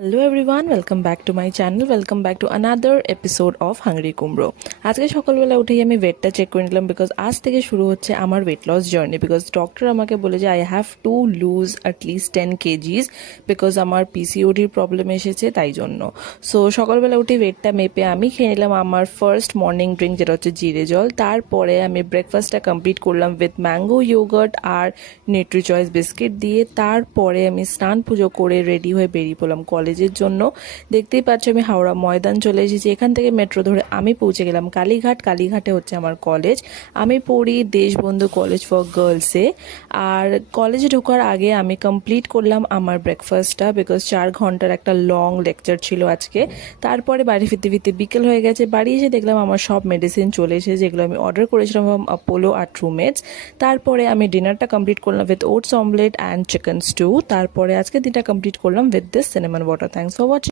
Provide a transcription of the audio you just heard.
Hello everyone, welcome back to my channel, welcome back to another episode of hungry কুমড়ো। আজকে সকালবেলা উঠেই আমি ওয়েটটা চেক করে নিলাম বিকজ আজ থেকে শুরু হচ্ছে আমার weight loss journey. Because doctor আমাকে বলে যে I have to lose at least 10 kgs because আমার পিসিওডির প্রবলেম এসেছে, তাই জন্য। সো সকালবেলা উঠে ওয়েটটা মেপে আমি খেয়ে নিলাম আমার ফার্স্ট মর্নিং ড্রিঙ্ক, যেটা হচ্ছে জিরে জল। তারপরে আমি ব্রেকফাস্টটা কমপ্লিট করলাম উইথ ম্যাঙ্গো ইয়োগার্ট আর নিউট্রি চয়েস বিস্কিট দিয়ে। তারপরে আমি স্নান পুজো করে রেডি হয়ে বেরিয়ে পড়লাম কলেজের জন্য। দেখতেই পাচ্ছ আমি হাওড়া ময়দান চলে এসেছি। এখান থেকে মেট্রো ধরে আমি পৌঁছে গেলাম কালীঘাট। কালীঘাটে হচ্ছে আমার কলেজ। আমি পড়ি দেশবন্ধু কলেজ ফর গার্লসে। আর কলেজে ঢোকার আগে আমি কমপ্লিট করলাম আমার ব্রেকফাস্টটা বিকজ 4 ঘন্টার একটা লং লেকচার ছিল আজকে। তারপরে বাড়ি ফিরতে ফিরতে বিকেল হয়ে গেছে। বাড়ি এসে দেখলাম আমার সব মেডিসিন চলে এসেছে, যেগুলো আমি অর্ডার করেছিলাম অ্যাপোলো আর ট্রুমেটস। তারপরে আমি ডিনারটা কমপ্লিট করলাম with oats omelette and chicken stew. তারপরে আজকে দিনটা কমপ্লিট করলাম with this cinnamon water. Thanks for watching.